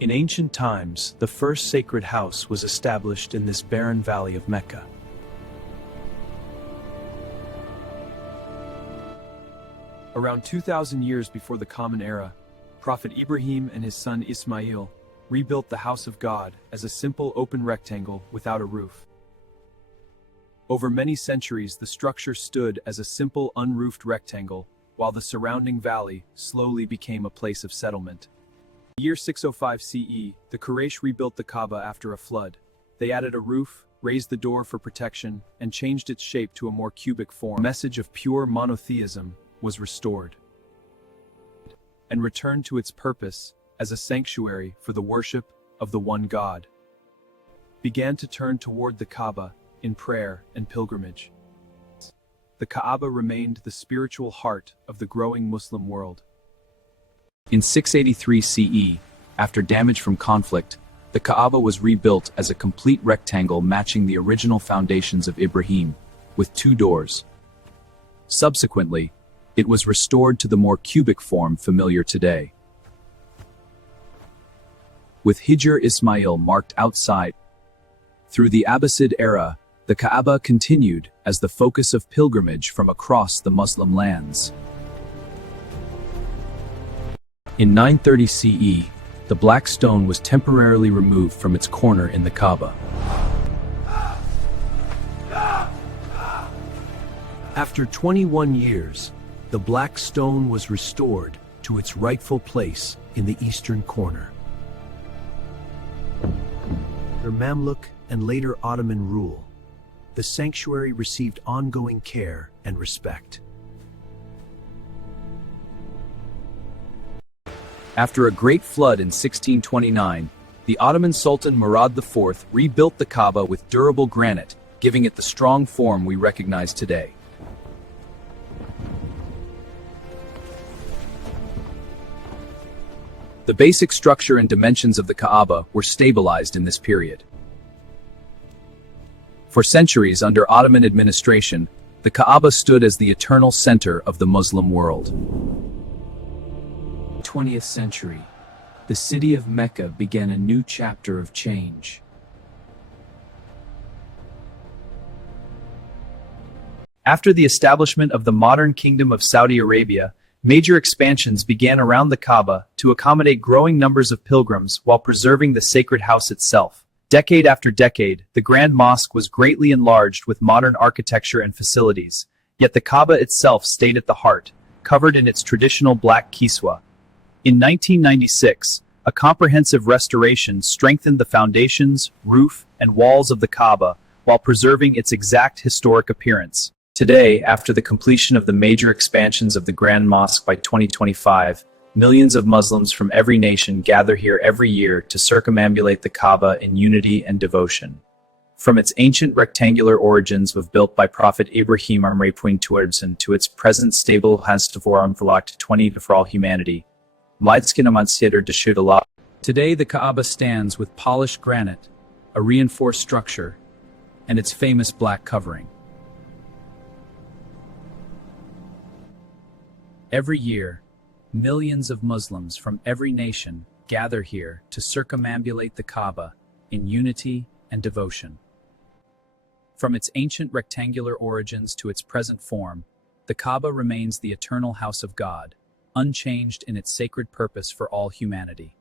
In ancient times, the first sacred house was established in this barren valley of Mecca. Around 2,000 years before the Common Era, Prophet Ibrahim and his son Ismail rebuilt the house of God as a simple open rectangle without a roof. Over many centuries, the structure stood as a simple unroofed rectangle, while the surrounding valley slowly became a place of settlement. In the year 605 CE, the Quraysh rebuilt the Kaaba after a flood. They added a roof, raised the door for protection, and changed its shape to a more cubic form. The message of pure monotheism was restored and returned to its purpose as a sanctuary for the worship of the one God. Began to turn toward the Kaaba in prayer and pilgrimage. The Kaaba remained the spiritual heart of the growing Muslim world. In 683 CE, after damage from conflict, the Kaaba was rebuilt as a complete rectangle matching the original foundations of Ibrahim, with 2 doors. Subsequently, it was restored to the more cubic form familiar today. With Hijr Ismail marked outside. Through the Abbasid era, the Kaaba continued as the focus of pilgrimage from across the Muslim lands. In 930 CE, the black stone was temporarily removed from its corner in the Kaaba. After 21 years, the black stone was restored to its rightful place in the eastern corner. Under Mamluk and later Ottoman rule, the sanctuary received ongoing care and respect. After a great flood in 1629, the Ottoman Sultan Murad IV rebuilt the Kaaba with durable granite, giving it the strong form we recognize today. The basic structure and dimensions of the Kaaba were stabilized in this period. For centuries under Ottoman administration, the Kaaba stood as the eternal center of the Muslim world. 20th century, the city of Mecca began a new chapter of change. After the establishment of the modern Kingdom of Saudi Arabia, major expansions began around the Kaaba to accommodate growing numbers of pilgrims while preserving the sacred house itself. Decade after decade, the Grand Mosque was greatly enlarged with modern architecture and facilities, yet the Kaaba itself stayed at the heart, covered in its traditional black kiswa. In 1996, a comprehensive restoration strengthened the foundations, roof, and walls of the Kaaba while preserving its exact historic appearance. Today, after the completion of the major expansions of the Grand Mosque by 2025, millions of Muslims from every nation gather here every year to circumambulate the Kaaba in unity and devotion. From its ancient rectangular origins of built by Prophet Ibrahim and Ismail to its present stable has to 20 for all humanity. Today the Kaaba stands with polished granite, a reinforced structure, and its famous black covering. Every year, millions of Muslims from every nation gather here to circumambulate the Kaaba in unity and devotion. From its ancient rectangular origins to its present form, the Kaaba remains the eternal house of God, unchanged in its sacred purpose for all humanity.